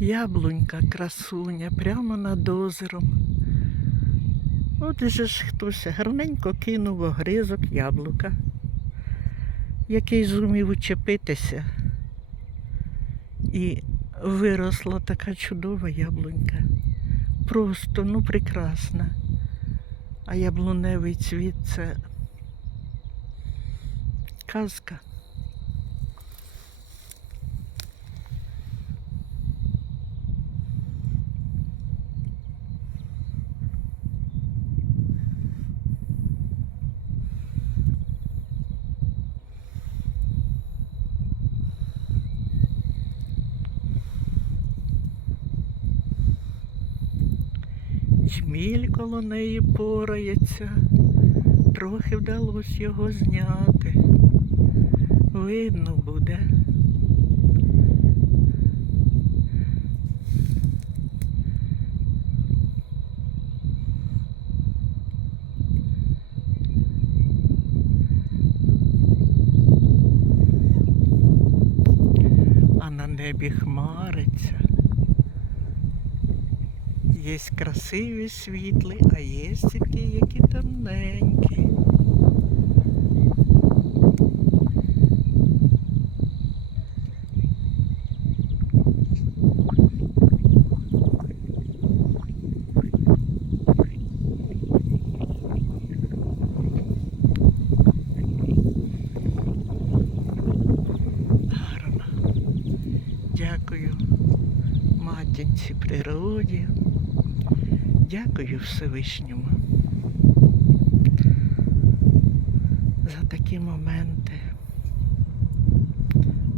Яблунька, красуня, прямо над озером. От же ж хтось гарненько кинув огризок яблука, який зумів учепитися. І виросла така чудова яблунька. Просто, ну, прекрасна. А яблуневий цвіт це казка. Чміль коло неї порається, трохи вдалося його зняти. Видно буде. А на небі хмариться. Є красиві світлі, а є такі, які темненькі. Дякую матінці природі. Дякую Всевишньому за такі моменти.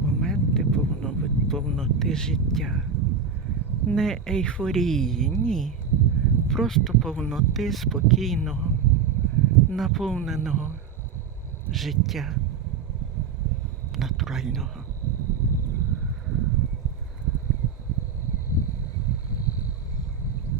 Моменти повно- повноти життя. Не ейфорії, ні. Просто повноти спокійного, наповненого життя натурального.